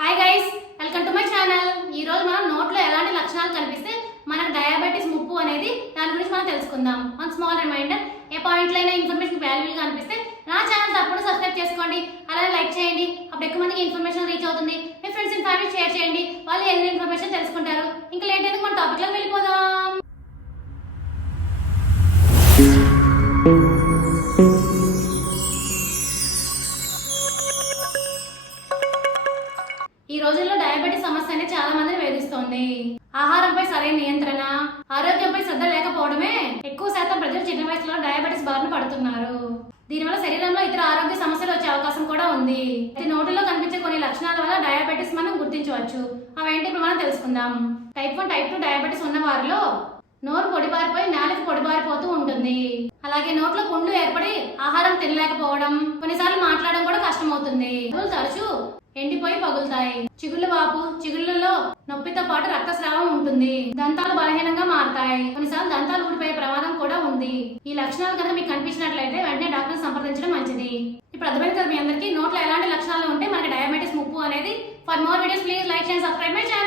Hi guys, welcome to my channel. ఈ రోజు మనం నోట్లో ఎలాంటి లక్షణాలు కనిపిస్తే మనకు డయాబెటీస్ ముప్పు అనేది దాని గురించి మనం తెలుసుకుందాం. వన్ స్మాల్ రిమైండర్, ఏ పాయింట్లో అయినా ఇన్ఫర్మేషన్ వాల్యూగా అనిపిస్తే నా ఛానల్ తప్పకుండా సబ్స్క్రైబ్ చేసుకోండి, అలాగే లైక్ చేయండి. అప్పుడు ఎక్కువ మందికి ఇన్ఫర్మేషన్ రీచ్ అవుతుంది. మీ ఫ్రెండ్స్ అండ్ ఫ్యామిలీ షేర్ చేయండి, వాళ్ళు ఎన్ని ఇన్ఫర్మేషన్ తెలుసుకుంటారు. ఇంకా లేట్ అయితే మన టాపిక్లోకి వెళ్ళిపోదాం. ఈ రోజుల్లో డయాబెటీస్ సమస్య అనేది చాలా మందిని వేధిస్తోంది. ఆహారంపై సరైన నియంత్రణ, ఆరోగ్యంపై శ్రద్ధ లేకపోవడమే ఎక్కువ శాతం ప్రజలు చిన్న వయసులో డయాబెటీస్ బారిన పడుతున్నారు. దీనివల్ల శరీరంలో ఇతర ఆరోగ్య సమస్యలు వచ్చే అవకాశం కూడా ఉంది. నోటిలో కనిపించే కొన్ని లక్షణాల వల్ల డయాబెటీస్ మనం గుర్తించవచ్చు. అవేంటి ఇప్పుడు మనం తెలుసుకుందాం. టైప్ 1, టైప్ 2 డయాబెటీస్ ఉన్న వారిలో నోరు పొడిబారిపోయి నాలుక పొడిబారిపోతూ ఉంటుంది. అలాగే నోట్లో పుండ్లు ఏర్పడి ఆహారం తినలేకపోవడం, కొన్నిసార్లు మాట్లాడడం కూడా కష్టమవుతుంది. తరచూ ఎండిపోయి పగులుతాయి. చిగుళ్ళ వాపు, చిగుళ్ళలో నొప్పితో పాటు రక్తస్రావం ఉంటుంది. దంతాలు బలహీనంగా మారతాయి. కొన్నిసార్లు దంతాలు ఊడిపోయే ప్రమాదం కూడా ఉంది. ఈ లక్షణాలు కనుక మీకు కనిపించినట్లయితే వెంటనే డాక్టర్ సంప్రదించడం మంచిది. ఇప్పుడు అర్థమైంది కదా మీ అందరికీ నోట్లో ఎలాంటి లక్షణాలు ఉంటే మనకి డయాబెటీస్ ముప్పు అనేది. For more videos please like and subscribe my channel.